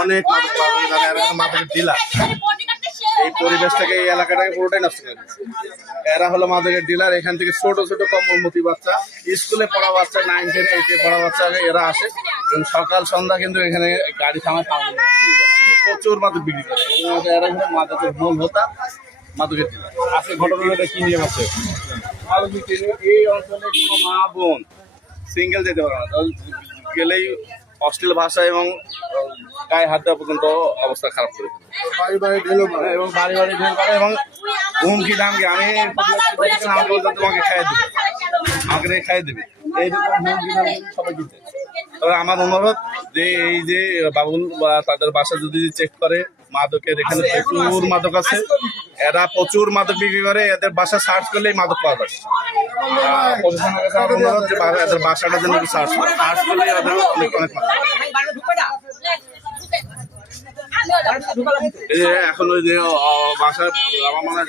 অনেক মাদকের ডিলার এই পরিবেশটাকে এই এলাকাটাকে পুরোটাই নষ্ট করে দিচ্ছে। এরা হলো মাদকের ডিলার। এখান থেকে ছোট ছোট কর্মমতী বাচ্চা, স্কুলে পড়া বাচ্চা, 9, 10, 8 পড়া বাচ্চা এরা আসে এবং সকাল সন্ধ্যা কিন্তু এখানে গাড়ি থামায় প্রচুর মাদক বিক্রি করে। এরা কিন্তু মাদকের মূল হোতা মাদকের ডিলার। আজকে ঘটনাটা কি নিয়ে আছে? মাদক বিক্রি এই অঞ্চলে কোনো মা বোন সিঙ্গেল যেতে পারে না, গেলেই অশ্লীল ভাষা এবং গায়ে হাত দেওয়া পর্যন্ত অবস্থা খারাপ করে এবং বাড়ি বাড়ি ঢেল করে এবং হুমকি দামকি আমি আমাকে বলতে তোমাকে খাইয়ে দেবে, আমাকে খাইয়ে দেবে, এইরকম হুমকি দামকি সবাই দিতে। তবে আমার অনুরোধ যে এই যে বাবুল বা তাদের বাসা যদি চেক করে মাদকের এখানে প্রচুর মাদক আছে, এরা প্রচুর মাদক বিক্রি করে, এদের বাসা সার্চ করলেই মাদক পাওয়া যাবে। প্রশাসনের কাছে আমার অনুরোধ যে এদের বাসাটা যেন সার্চ করলেই এদের অনেক এখন ওই যে বাসায় আমার মনে হয়